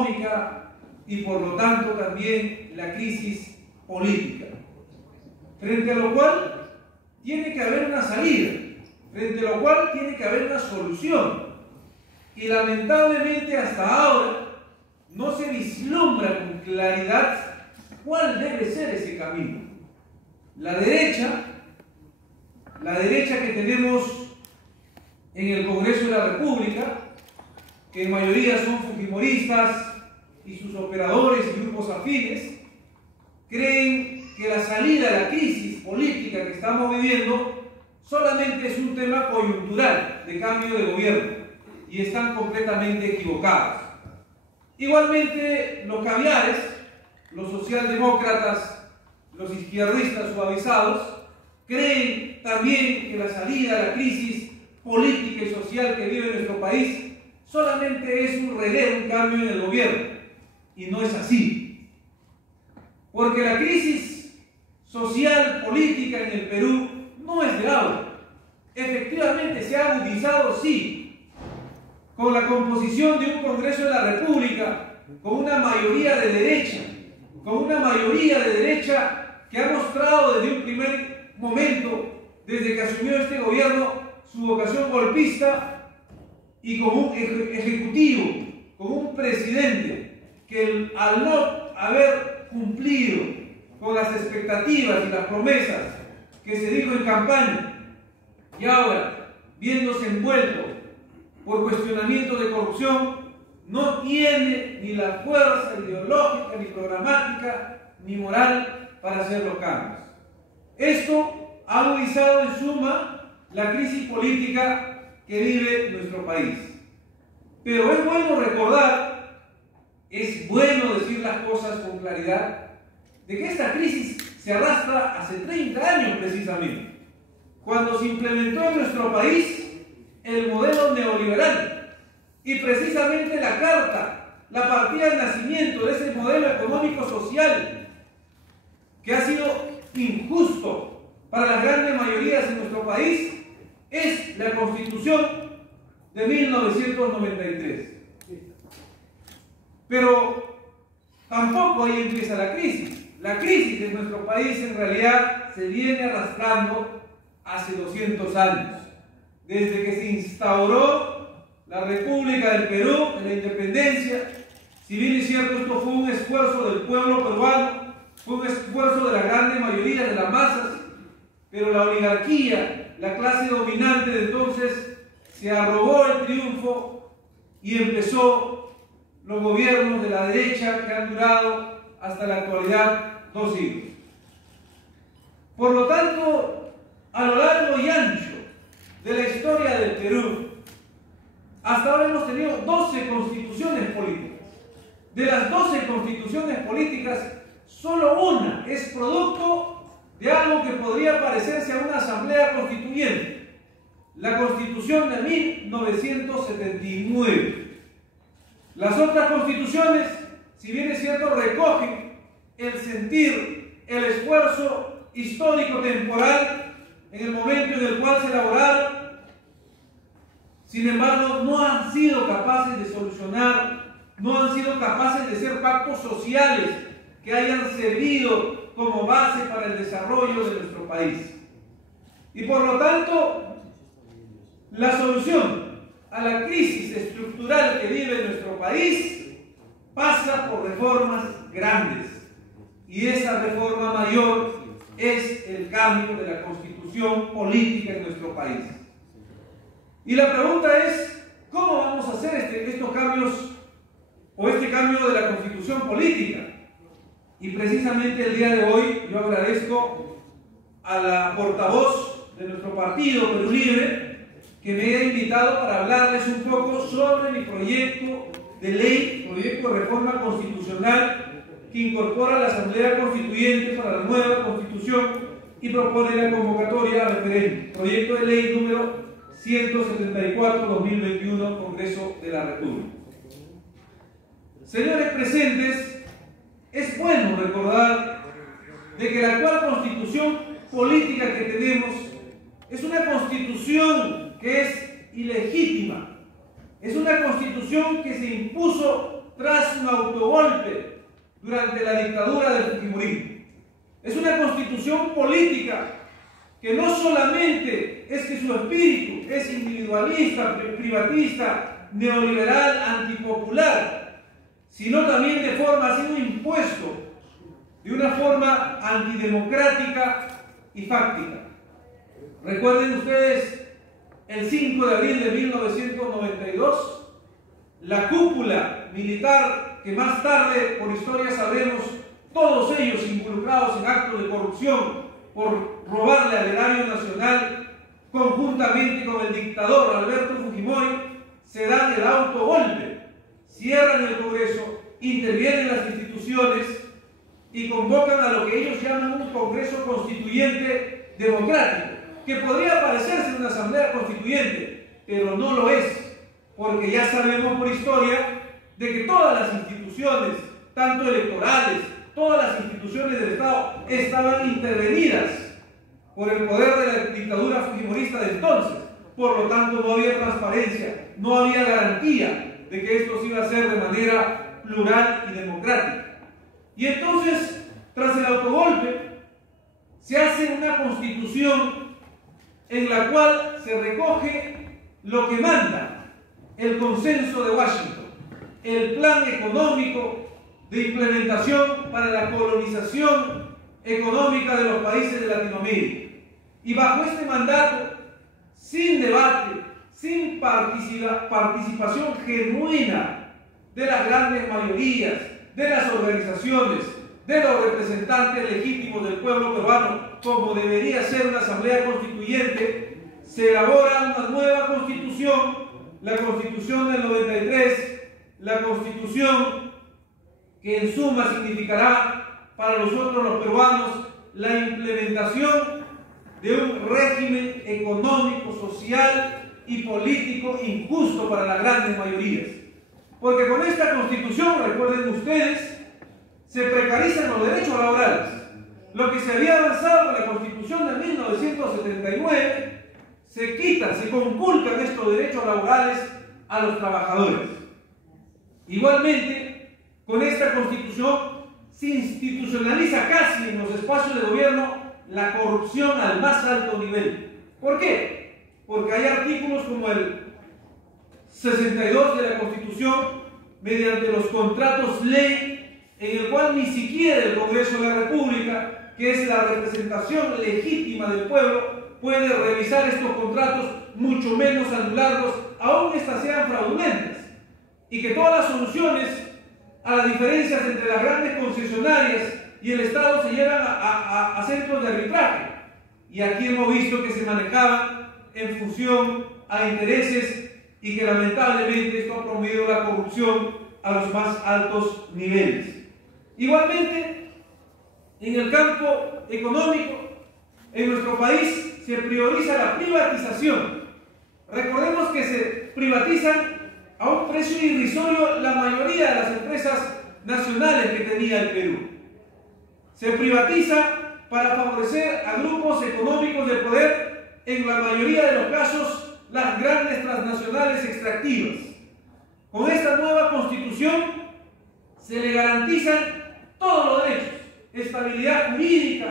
económica y por lo tanto también la crisis política, frente a lo cual tiene que haber una salida, frente a lo cual tiene que haber una solución. Y lamentablemente hasta ahora no se vislumbra con claridad cuál debe ser ese camino. La derecha que tenemos en el Congreso de la República, que en mayoría son fujimoristas y sus operadores y grupos afines, creen que la salida de la crisis política que estamos viviendo solamente es un tema coyuntural de cambio de gobierno, y están completamente equivocados. Igualmente, los caviares, los socialdemócratas, los izquierdistas suavizados, creen también que la salida de la crisis política y social que vive nuestro país solamente es un relevo, un cambio en el gobierno, y no es así. Porque la crisis social, política en el Perú no es de ahora. Efectivamente se ha agudizado, sí, con la composición de un Congreso de la República, con una mayoría de derecha, que ha mostrado desde un primer momento, desde que asumió este gobierno, su vocación golpista, y con un ejecutivo, con un presidente que al no haber cumplido con las expectativas y las promesas que se dijo en campaña, y ahora viéndose envuelto por cuestionamientos de corrupción, no tiene ni la fuerza ideológica, ni programática, ni moral para hacer los cambios. Esto ha agudizado en suma la crisis política que vive nuestro país. Pero es bueno recordar, es bueno decir las cosas con claridad, de que esta crisis se arrastra hace 30 años precisamente, cuando se implementó en nuestro país el modelo neoliberal, y precisamente la carta, la partida de nacimiento de ese modelo económico-social que ha sido injusto para las grandes mayorías en nuestro país, es la Constitución de 1993. Pero tampoco ahí empieza la crisis. La crisis de nuestro país en realidad se viene arrastrando hace 200 años, desde que se instauró la República del Perú, en la independencia. Si bien es cierto, esto fue un esfuerzo del pueblo peruano, fue un esfuerzo de la grande mayoría de las masas, pero la oligarquía, la clase dominante de entonces, se arrogó el triunfo y empezó los gobiernos de la derecha que han durado hasta la actualidad 2 siglos. Por lo tanto, a lo largo y ancho de la historia del Perú, hasta ahora hemos tenido 12 constituciones políticas. De las 12 constituciones políticas, solo una es producto de algo que podría parecerse a una asamblea constituyente, la Constitución de 1979. Las otras constituciones, si bien es cierto, recogen el sentir, el esfuerzo histórico temporal en el momento en el cual se elaboraron. Sin embargo, no han sido capaces de solucionar, no han sido capaces de ser pactos sociales que hayan servido como base para el desarrollo de nuestro país. Y por lo tanto, la solución a la crisis estructural que vive nuestro país pasa por reformas grandes. Y esa reforma mayor es el cambio de la constitución política en nuestro país. Y la pregunta es, ¿cómo vamos a hacer estos cambios o este cambio de la constitución política? Y precisamente el día de hoy yo agradezco a la portavoz de nuestro partido, Perú Libre, que me haya invitado para hablarles un poco sobre mi proyecto de ley, proyecto de reforma constitucional que incorpora la Asamblea Constituyente para la nueva Constitución y propone la convocatoria al referéndum. Proyecto de ley número 174-2021, Congreso de la República. Señores presentes, es bueno recordar de que la actual constitución política que tenemos es una constitución que es ilegítima, es una constitución que se impuso tras un autogolpe durante la dictadura del Fujimorismo. Es una constitución política que no solamente es que su espíritu es individualista, privatista, neoliberal, antipopular, sino también de forma, ha sido impuesto de una forma antidemocrática y fáctica. Recuerden ustedes, el 5 de abril de 1992, la cúpula militar que más tarde, por historia sabremos, todos ellos involucrados en actos de corrupción por robarle al erario nacional, conjuntamente con el dictador Alberto Fujimori, se dan el autogolpe, cierran el Congreso, intervienen las instituciones y convocan a lo que ellos llaman un Congreso Constituyente Democrático, que podría parecerse una asamblea constituyente, pero no lo es, porque ya sabemos por historia de que todas las instituciones, tanto electorales, todas las instituciones del Estado, estaban intervenidas por el poder de la dictadura fujimorista de entonces. Por lo tanto, no había transparencia, no había garantía de que esto se iba a hacer de manera plural y democrática. Y entonces, tras el autogolpe, se hace una constitución en la cual se recoge lo que manda el consenso de Washington, el plan económico de implementación para la colonización económica de los países de Latinoamérica. Y bajo este mandato, sin debate, sin participación genuina de las grandes mayorías, de las organizaciones, de los representantes legítimos del pueblo peruano, como debería ser una asamblea constituyente, se elabora una nueva constitución, la Constitución del 93, la Constitución que en suma significará para nosotros los peruanos la implementación de un régimen económico, social y político injusto para las grandes mayorías. Porque con esta Constitución, recuerden ustedes, se precarizan los derechos laborales. Lo que se había avanzado con la Constitución de 1979, se quitan, se conculcan estos derechos laborales a los trabajadores. Igualmente, con esta Constitución se institucionaliza casi en los espacios de gobierno la corrupción al más alto nivel. ¿Por qué? Porque hay artículos como el 62 de la Constitución, mediante los contratos ley, en el cual ni siquiera el Congreso de la República, que es la representación legítima del pueblo, puede revisar estos contratos, mucho menos anularlos, aun estas sean fraudulentas, y que todas las soluciones a las diferencias entre las grandes concesionarias y el Estado se llevan a centros de arbitraje. Y aquí hemos visto que se manejaban en función a intereses y que lamentablemente esto ha promovido la corrupción a los más altos niveles. Igualmente, en el campo económico, en nuestro país se prioriza la privatización. Recordemos que se privatizan a un precio irrisorio la mayoría de las empresas nacionales que tenía el Perú. Se privatiza para favorecer a grupos económicos de poder, en la mayoría de los casos, las grandes transnacionales extractivas. Con esta nueva Constitución se le garantizan todos los derechos, estabilidad jurídica,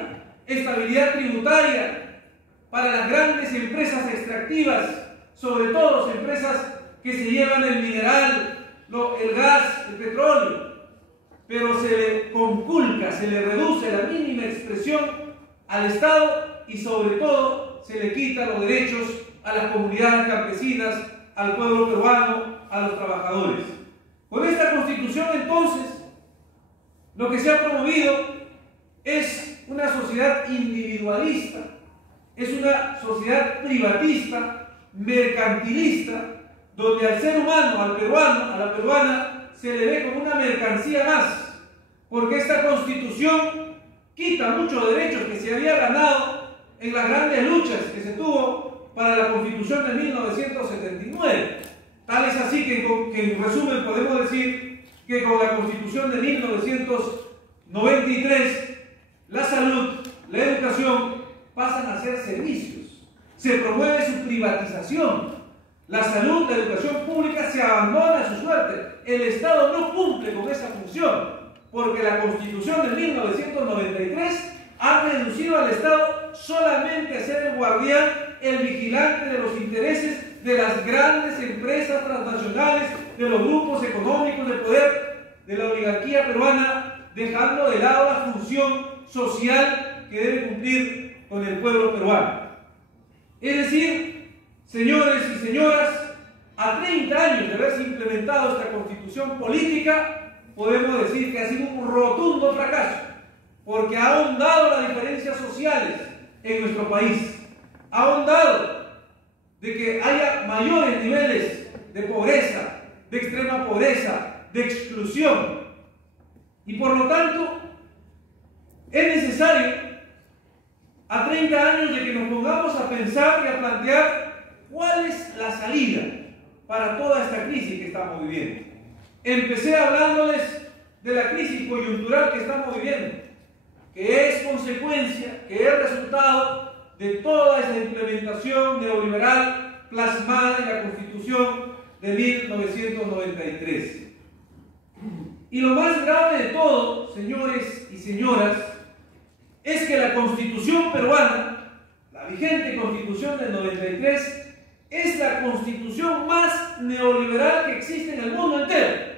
estabilidad tributaria para las grandes empresas extractivas, sobre todo las empresas que se llevan el mineral, el gas, el petróleo, pero se le conculca, se le reduce la mínima expresión al Estado y sobre todo se le quita los derechos a las comunidades campesinas, al pueblo peruano, a los trabajadores. Con esta Constitución entonces, lo que se ha promovido es una sociedad individualista, es una sociedad privatista, mercantilista, donde al ser humano, al peruano, a la peruana, se le ve como una mercancía más, porque esta Constitución quita muchos derechos que se había ganado en las grandes luchas que se tuvo para la Constitución de 1979. Tal es así que en resumen podemos decir que con la Constitución de 1993, la salud, la educación pasan a ser servicios. Se promueve su privatización. la salud, la educación pública se abandona a su suerte. El Estado no cumple con esa función, porque la Constitución de 1993 ha reducido al Estado solamente a ser el guardián, el vigilante de los intereses de las grandes empresas transnacionales, de los grupos económicos de poder, de la oligarquía peruana, dejando de lado la función social que debe cumplir con el pueblo peruano. Es decir, señores y señoras, a 30 años de haberse implementado esta constitución política, podemos decir que ha sido un rotundo fracaso, porque ha ahondado las diferencias sociales en nuestro país, ha ahondado de que haya mayores niveles de pobreza, de extrema pobreza, de exclusión, y por lo tanto es necesario, a 30 años de que nos pongamos a pensar y a plantear cuál es la salida para toda esta crisis que estamos viviendo. Empecé hablándoles de la crisis coyuntural que estamos viviendo, que es consecuencia, que es resultado de toda esa implementación neoliberal plasmada en la Constitución de 1993. Y lo más grave de todo, señores y señoras, es que la Constitución peruana, la vigente Constitución del 93, es la Constitución más neoliberal que existe en el mundo entero,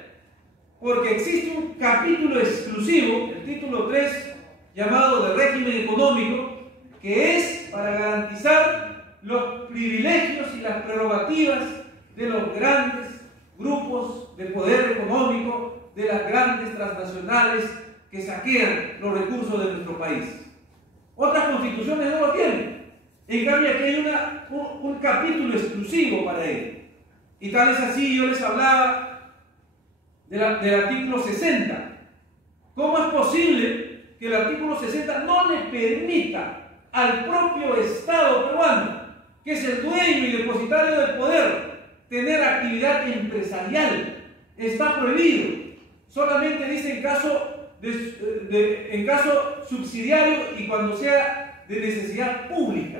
porque existe un capítulo exclusivo, el título 3, llamado de régimen económico, que es para garantizar los privilegios y las prerrogativas de los grandes grupos de poder económico, de las grandes transnacionales que saquean los recursos de nuestro país. Otras constituciones no lo tienen. En cambio, aquí hay un capítulo exclusivo para él. Y tal es así, yo les hablaba del artículo 60. ¿Cómo es posible que el artículo 60 no le permita al propio Estado peruano, que es el dueño y depositario del poder, tener actividad empresarial? Está prohibido. Solamente dice en caso subsidiario y cuando sea de necesidad pública.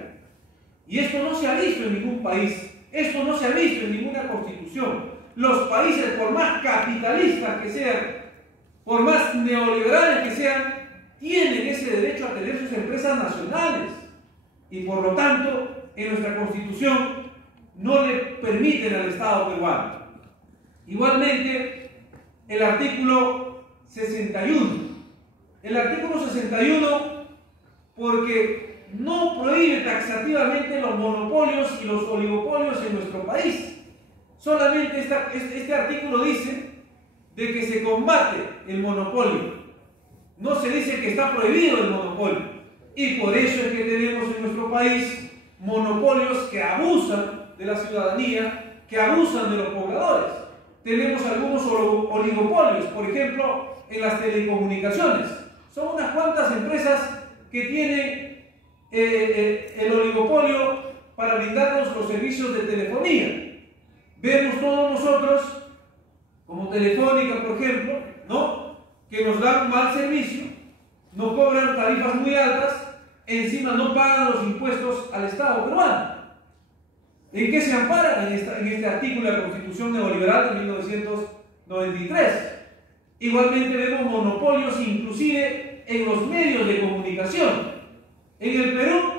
Y esto no se ha visto en ningún país, esto no se ha visto en ninguna constitución. Los países, por más capitalistas que sean, por más neoliberales que sean, tienen ese derecho a tener sus empresas nacionales. Y por lo tanto, en nuestra constitución no le permiten al Estado peruano. Igualmente, el artículo 61. El artículo 61, porque no prohíbe taxativamente los monopolios y los oligopolios en nuestro país. Solamente este artículo dice de que se combate el monopolio. No se dice que está prohibido el monopolio. Y por eso es que tenemos en nuestro país monopolios que abusan de la ciudadanía, que abusan de los pobladores. Tenemos algunos oligopolios, por ejemplo, en las telecomunicaciones. Son unas cuantas empresas que tienen el oligopolio para brindarnos los servicios de telefonía. Vemos todos nosotros, como Telefónica, por ejemplo, ¿no?, que nos dan un mal servicio, nos cobran tarifas muy altas, encima no pagan los impuestos al Estado peruano. ¿En qué se amparan en este artículo de la Constitución neoliberal de 1993? Igualmente vemos monopolios inclusive en los medios de comunicación. En el Perú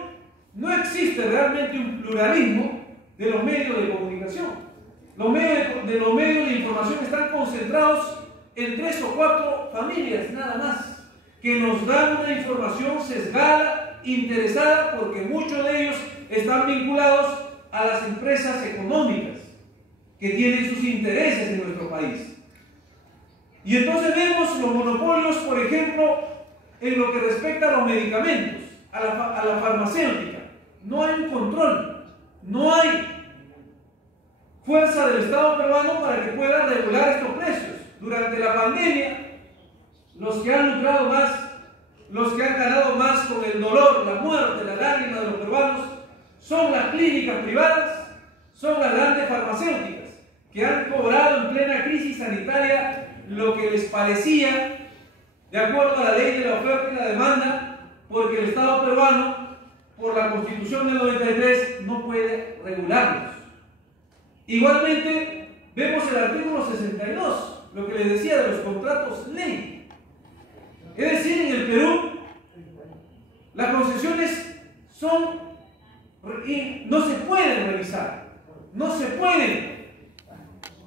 no existe realmente un pluralismo de los medios de comunicación. Los medios de información están concentrados en 3 o 4 familias nada más, que nos dan una información sesgada, interesada, porque muchos de ellos están vinculados a las empresas económicas que tienen sus intereses en nuestro país. Y entonces vemos los monopolios, por ejemplo, en lo que respecta a los medicamentos, a la farmacéutica. No hay un control, no hay fuerza del Estado peruano para que pueda regular estos precios. Durante la pandemia, los que han lucrado más, los que han ganado más con el dolor, la muerte, la lágrima de los peruanos, son las clínicas privadas, son las grandes farmacéuticas, que han cobrado en plena crisis sanitaria lo que les parecía, de acuerdo a la ley de la oferta y la demanda, porque el Estado peruano, por la Constitución del 93, no puede regularlos. Igualmente, vemos el artículo 62, lo que les decía de los contratos ley. Es decir, en el Perú, las concesiones no se pueden revisar, no se pueden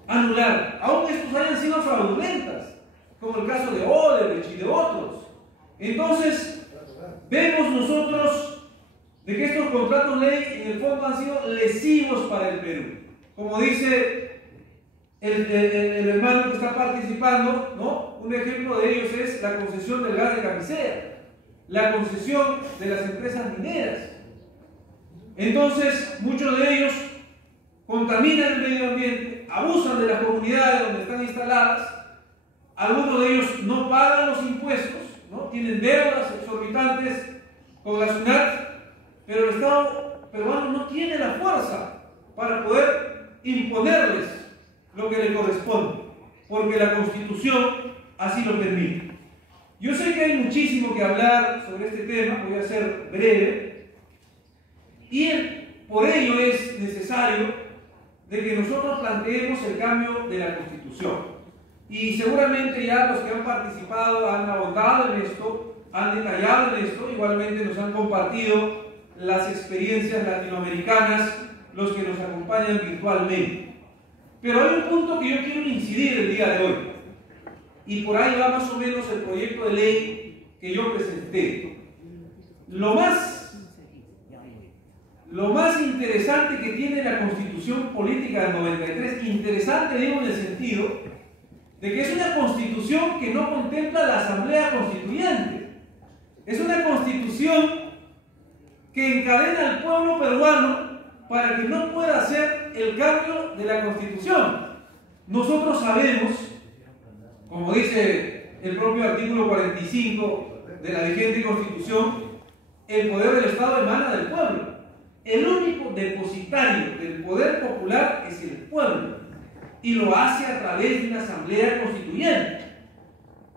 anular, aun estos hayan sido fraudulentas, como el caso de Odebrecht y de otros. Entonces, vemos nosotros de que estos contratos ley en el fondo han sido lesivos para el Perú. Como dice el hermano que está participando, ¿no? Un ejemplo de ellos es la concesión del gas de Camisea, la concesión de las empresas mineras. Entonces, muchos de ellos contaminan el medio ambiente, abusan de las comunidades donde están instaladas, algunos de ellos no pagan los impuestos, ¿no? Tienen deudas exorbitantes con la SUNAT, pero el Estado peruano no tiene la fuerza para poder imponerles lo que le corresponde, porque la Constitución así lo permite. Yo sé que hay muchísimo que hablar sobre este tema, voy a ser breve, y por ello es necesario de que nosotros planteemos el cambio de la Constitución. Y seguramente ya los que han participado han ahondado en esto, han detallado en esto, igualmente nos han compartido las experiencias latinoamericanas, los que nos acompañan virtualmente. Pero hay un punto que yo quiero incidir el día de hoy, y por ahí va más o menos el proyecto de ley que yo presenté. Lo más interesante que tiene la Constitución Política del 93, interesante digo en el sentido de que es una Constitución que no contempla la Asamblea Constituyente. Es una Constitución que encadena al pueblo peruano para que no pueda hacer el cambio de la Constitución. Nosotros sabemos, como dice el propio artículo 45 de la vigente Constitución, el poder del Estado emana del pueblo. El único depositario del poder popular es el pueblo, y lo hace a través de una asamblea constituyente.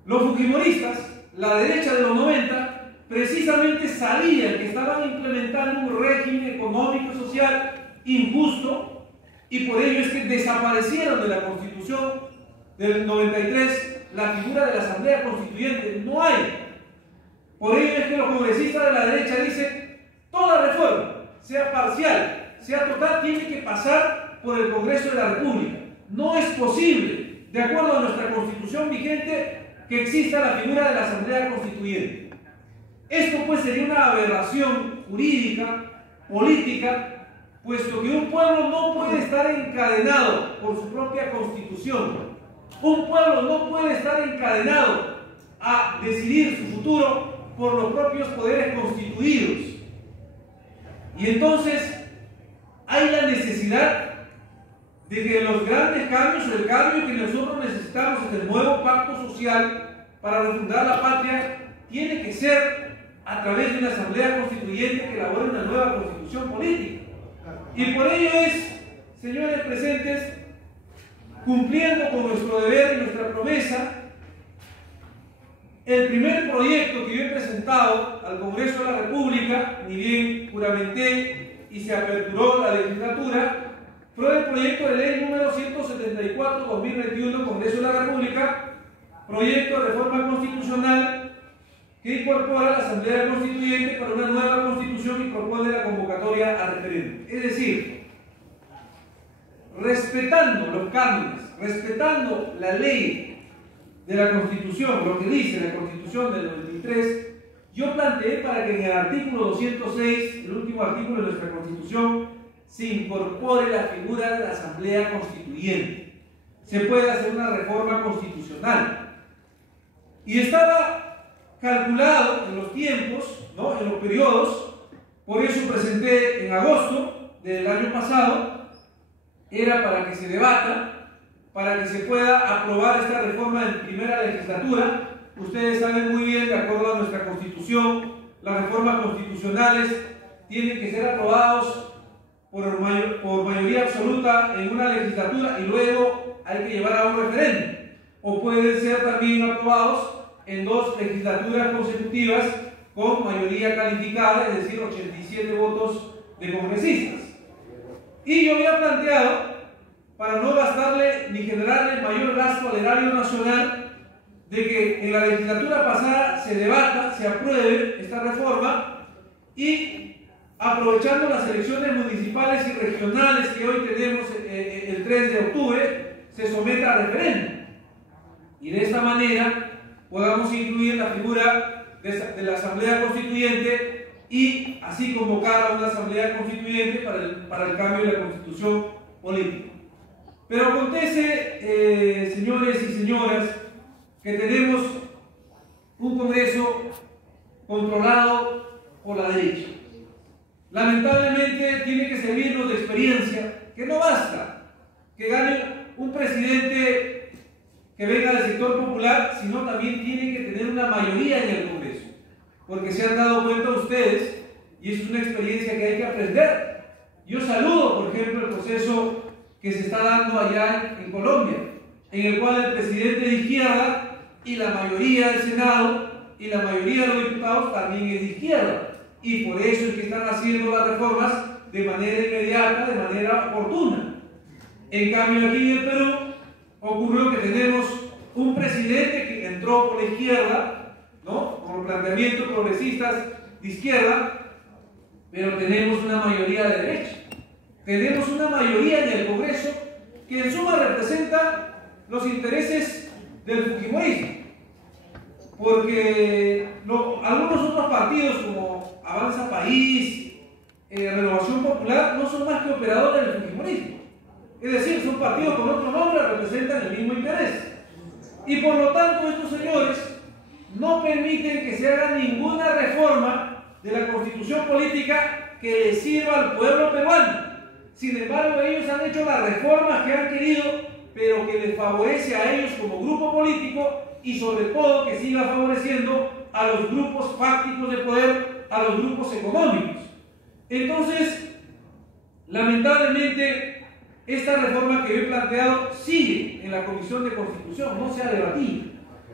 Los fujimoristas, la derecha de los 90, precisamente sabían que estaban implementando un régimen económico y social injusto, y por ello es que desaparecieron de la Constitución del 93 la figura de la Asamblea Constituyente. No hay. Por ello es que los congresistas de la derecha dicen: toda reforma, sea parcial, sea total, tiene que pasar por el Congreso de la República. No es posible, de acuerdo a nuestra Constitución vigente, que exista la figura de la Asamblea Constituyente. Esto pues sería una aberración jurídica, política, puesto que un pueblo no puede estar encadenado por su propia Constitución. Un pueblo no puede estar encadenado a decidir su futuro por los propios poderes constituidos. Y entonces hay la necesidad de que los grandes cambios, o el cambio que nosotros necesitamos en el nuevo pacto social para refundar la patria, tiene que ser a través de una asamblea constituyente que elabore una nueva constitución política. Y por ello es, señores presentes, cumpliendo con nuestro deber y nuestra promesa, el primer proyecto que yo he presentado al Congreso de la República, ni bien juramenté y se aperturó la legislatura, fue el proyecto de ley número 174/2021, Congreso de la República, proyecto de reforma constitucional que incorpora la Asamblea Constituyente para una nueva constitución y propone la convocatoria a referéndum. Es decir, respetando los cánones, respetando la ley de la Constitución, lo que dice la Constitución del 93, yo planteé para que en el artículo 206, el último artículo de nuestra Constitución, se incorpore la figura de la Asamblea Constituyente. Se puede hacer una reforma constitucional. Y estaba calculado en los tiempos, ¿no?, en los periodos, por eso presenté en agosto del año pasado, era para que se debata, para que se pueda aprobar esta reforma en primera legislatura. Ustedes saben muy bien, de acuerdo a nuestra Constitución, las reformas constitucionales tienen que ser aprobados por mayoría absoluta en una legislatura y luego hay que llevar a un referéndum, o pueden ser también aprobados en 2 legislaturas consecutivas con mayoría calificada, es decir, 87 votos de congresistas. Y yo había planteado para no gastarle ni generarle mayor gasto al erario nacional, de que en la legislatura pasada se debata, se apruebe esta reforma y aprovechando las elecciones municipales y regionales que hoy tenemos el 3 de octubre, se someta a referéndum. Y de esta manera podamos incluir la figura de la Asamblea Constituyente y así convocar a una Asamblea Constituyente para el cambio de la Constitución política. Pero acontece, señores y señoras, que tenemos un Congreso controlado por la derecha. Lamentablemente tiene que servirnos de experiencia que no basta que gane un presidente que venga del sector popular, sino también tiene que tener una mayoría en el Congreso, porque se han dado cuenta ustedes, y es una experiencia que hay que aprender. Yo saludo, por ejemplo, el proceso que se está dando allá en Colombia, en el cual el presidente de izquierda y la mayoría del Senado y la mayoría de los diputados también es de izquierda, y por eso es que están haciendo las reformas de manera inmediata, de manera oportuna. En cambio, aquí en el Perú ocurrió que tenemos un presidente que entró por la izquierda, ¿no?, con planteamientos progresistas de izquierda, pero tenemos una mayoría de derecha. Tenemos una mayoría en el Congreso que en suma representa los intereses del fujimorismo, porque algunos otros partidos como Avanza País, Renovación Popular, no son más que operadores del fujimorismo. Es decir, son partidos con otro nombre, representan el mismo interés. Y por lo tanto, estos señores no permiten que se haga ninguna reforma de la Constitución política que le sirva al pueblo peruano. Sin embargo, ellos han hecho las reformas que han querido, pero que les favorece a ellos como grupo político y sobre todo que siga favoreciendo a los grupos fácticos de poder, a los grupos económicos. Entonces, lamentablemente, esta reforma que yo he planteado sigue en la Comisión de Constitución, no se ha debatido.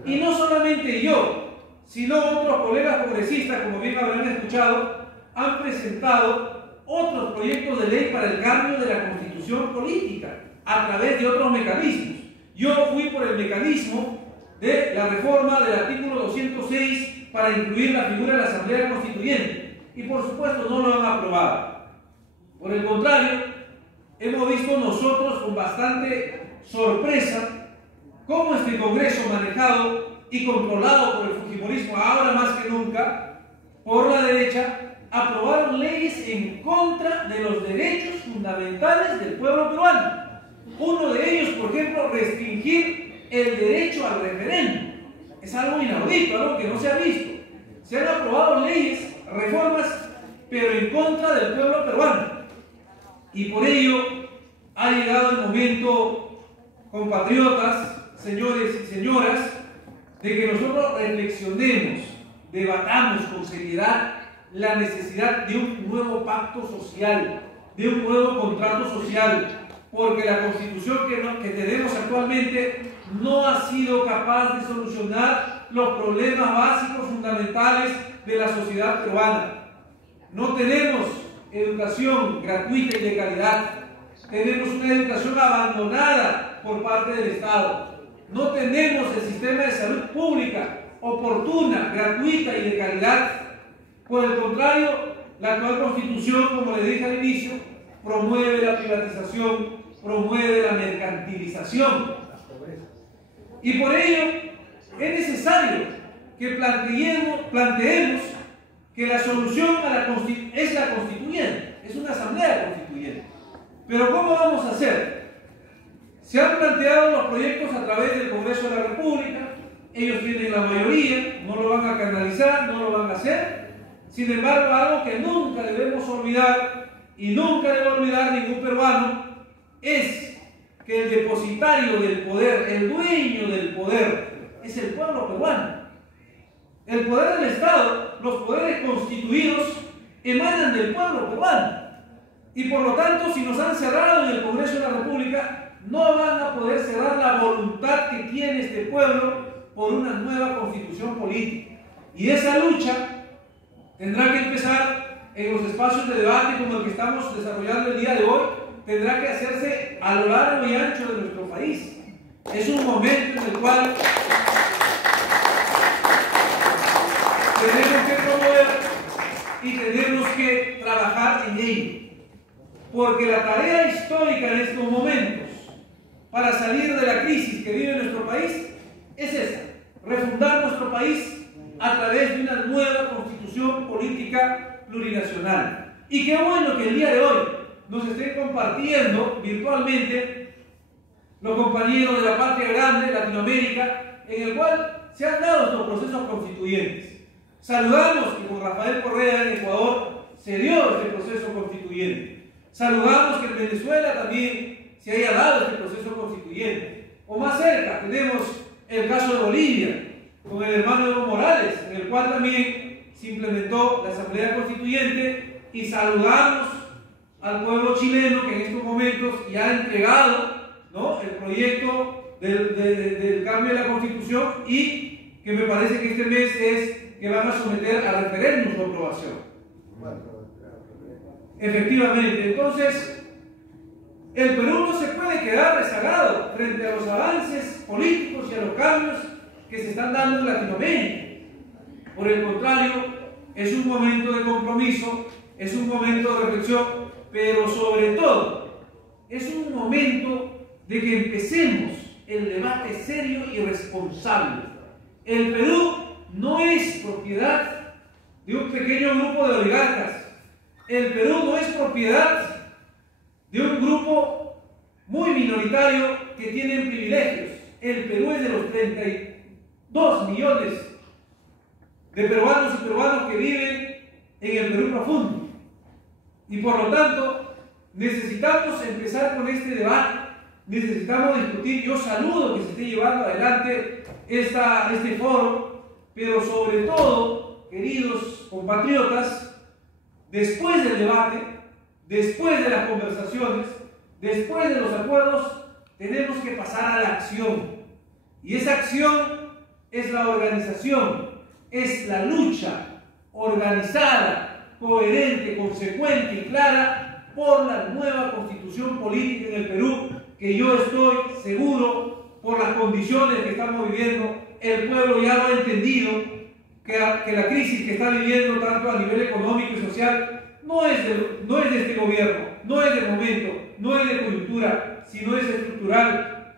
Y no solamente yo, sino otros colegas congresistas, como bien habrán escuchado, han presentado otros proyectos de ley para el cambio de la Constitución política a través de otros mecanismos. Yo fui por el mecanismo de la reforma del artículo 206 para incluir la figura de la Asamblea Constituyente y por supuesto no lo han aprobado. Por el contrario, hemos visto nosotros con bastante sorpresa cómo este Congreso manejado y controlado por el fujimorismo, ahora más que nunca, por la derecha, aprobaron leyes en contra de los derechos fundamentales del pueblo peruano. Uno de ellos, por ejemplo, restringir el derecho al referéndum. Es algo inaudito, algo que no se ha visto. Se han aprobado leyes, reformas, pero en contra del pueblo peruano. Y por ello ha llegado el momento, compatriotas, señores y señoras, de que nosotros reflexionemos, debatamos con seriedad la necesidad de un nuevo pacto social, de un nuevo contrato social, porque la Constitución que tenemos actualmente no ha sido capaz de solucionar los problemas básicos fundamentales de la sociedad peruana. No tenemos educación gratuita y de calidad, tenemos una educación abandonada por parte del Estado, no tenemos el sistema de salud pública oportuna, gratuita y de calidad. Por el contrario, la actual Constitución, como le dije al inicio, promueve la privatización, promueve la mercantilización. Y por ello es necesario que planteemos que la solución es la constituyente, es una asamblea constituyente. Pero ¿cómo vamos a hacer? Se han planteado los proyectos a través del Congreso de la República, ellos tienen la mayoría, no lo van a canalizar, no lo van a hacer. Sin embargo, algo que nunca debemos olvidar y nunca debe olvidar ningún peruano es que el depositario del poder, el dueño del poder, es el pueblo peruano. El poder del Estado, los poderes constituidos, emanan del pueblo peruano. Y por lo tanto, si nos han cerrado en el Congreso de la República, no van a poder cerrar la voluntad que tiene este pueblo por una nueva constitución política. Y esa lucha tendrá que empezar en los espacios de debate como el que estamos desarrollando el día de hoy, tendrá que hacerse a lo largo y ancho de nuestro país. Es un momento en el cual tenemos que promover y tenemos que trabajar en ello. Porque la tarea histórica en estos momentos para salir de la crisis que vive nuestro país es esa: refundar nuestro país a través de una nueva constitución política plurinacional. Y qué bueno que el día de hoy nos estén compartiendo virtualmente los compañeros de la patria grande, Latinoamérica, en el cual se han dado estos procesos constituyentes. Saludamos que con Rafael Correa en Ecuador se dio este proceso constituyente. Saludamos que en Venezuela también se haya dado este proceso constituyente. O más cerca tenemos el caso de Bolivia, con el hermano Evo Morales, en el cual también se implementó la Asamblea Constituyente, y saludamos al pueblo chileno que en estos momentos ya ha entregado, ¿no?, el proyecto del cambio de la Constitución, y que me parece que este mes es que van a someter a referéndum su aprobación. Efectivamente, entonces el Perú no se puede quedar rezagado frente a los avances políticos y a los cambios que se están dando en Latinoamérica. Por el contrario, es un momento de compromiso, es un momento de reflexión, pero sobre todo es un momento de que empecemos el debate serio y responsable. El Perú no es propiedad de un pequeño grupo de oligarcas. El Perú no es propiedad de un grupo muy minoritario que tienen privilegios. El Perú es de los 32 millones de peruanos y peruanos que viven en el Perú profundo. Y por lo tanto, necesitamos empezar con este debate, necesitamos discutir. Yo saludo que se esté llevando adelante este foro, pero sobre todo, queridos compatriotas, después del debate, después de las conversaciones, después de los acuerdos, tenemos que pasar a la acción. Y esa acción es la organización, es la lucha organizada, coherente, consecuente y clara por la nueva constitución política en el Perú, que yo estoy seguro, por las condiciones que estamos viviendo, el pueblo ya lo ha entendido, que la crisis que está viviendo tanto a nivel económico y social no es de este gobierno, no es de momento, no es de coyuntura, sino es estructural,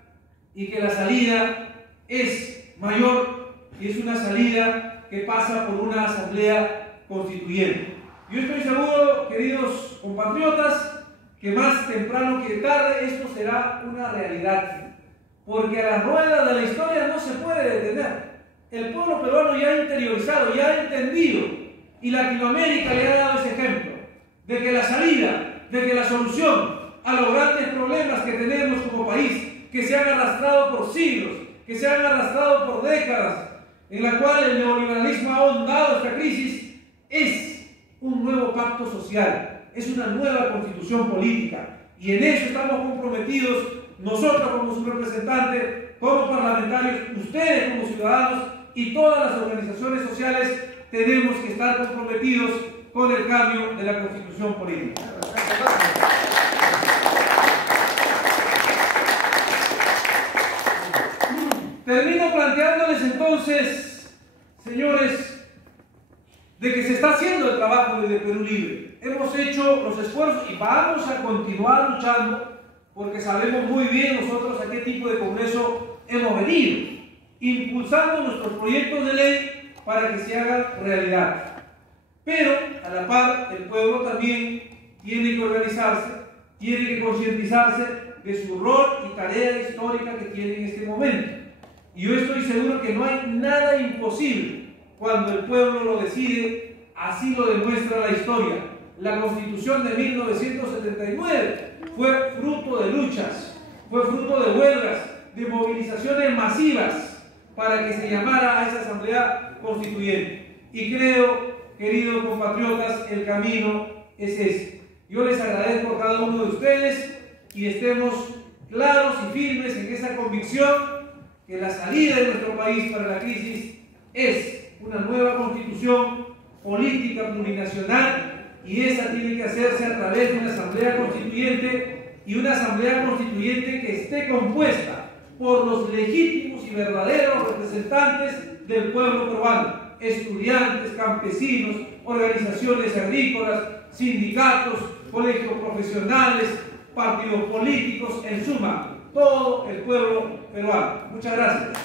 y que la salida es mayor y es una salida que pasa por una asamblea constituyente. Yo estoy seguro, queridos compatriotas, que más temprano que tarde esto será una realidad, porque a la rueda de la historia no se puede detener. El pueblo peruano ya ha interiorizado, ya ha entendido, y Latinoamérica le ha dado ese ejemplo, de que la salida, de que la solución a los grandes problemas que tenemos como país, que se han arrastrado por siglos, que se han arrastrado por décadas, en la cual el neoliberalismo ha ahondado esta crisis, es un nuevo pacto social, es una nueva constitución política, y en eso estamos comprometidos nosotros como sus representantes, como parlamentarios, ustedes como ciudadanos y todas las organizaciones sociales tenemos que estar comprometidos con el cambio de la constitución política. Termino planteándoles entonces, señores, de que se está haciendo el trabajo desde Perú Libre. Hemos hecho los esfuerzos y vamos a continuar luchando, porque sabemos muy bien nosotros a qué tipo de congreso hemos venido, impulsando nuestros proyectos de ley para que se hagan realidad. Pero, a la par, el pueblo también tiene que organizarse, tiene que concientizarse de su rol y tarea histórica que tiene en este momento. Y yo estoy seguro que no hay nada imposible cuando el pueblo lo decide, así lo demuestra la historia. La Constitución de 1979 fue fruto de luchas, fue fruto de huelgas, de movilizaciones masivas para que se llamara a esa Asamblea Constituyente. Y creo, queridos compatriotas, el camino es ese. Yo les agradezco a cada uno de ustedes y estemos claros y firmes en esa convicción que la salida de nuestro país para la crisis es una nueva constitución política plurinacional, y esa tiene que hacerse a través de una asamblea constituyente y una asamblea constituyente que esté compuesta por los legítimos y verdaderos representantes del pueblo peruano, estudiantes, campesinos, organizaciones agrícolas, sindicatos, colegios profesionales, partidos políticos, en suma, todo el pueblo peruano. Muchas gracias.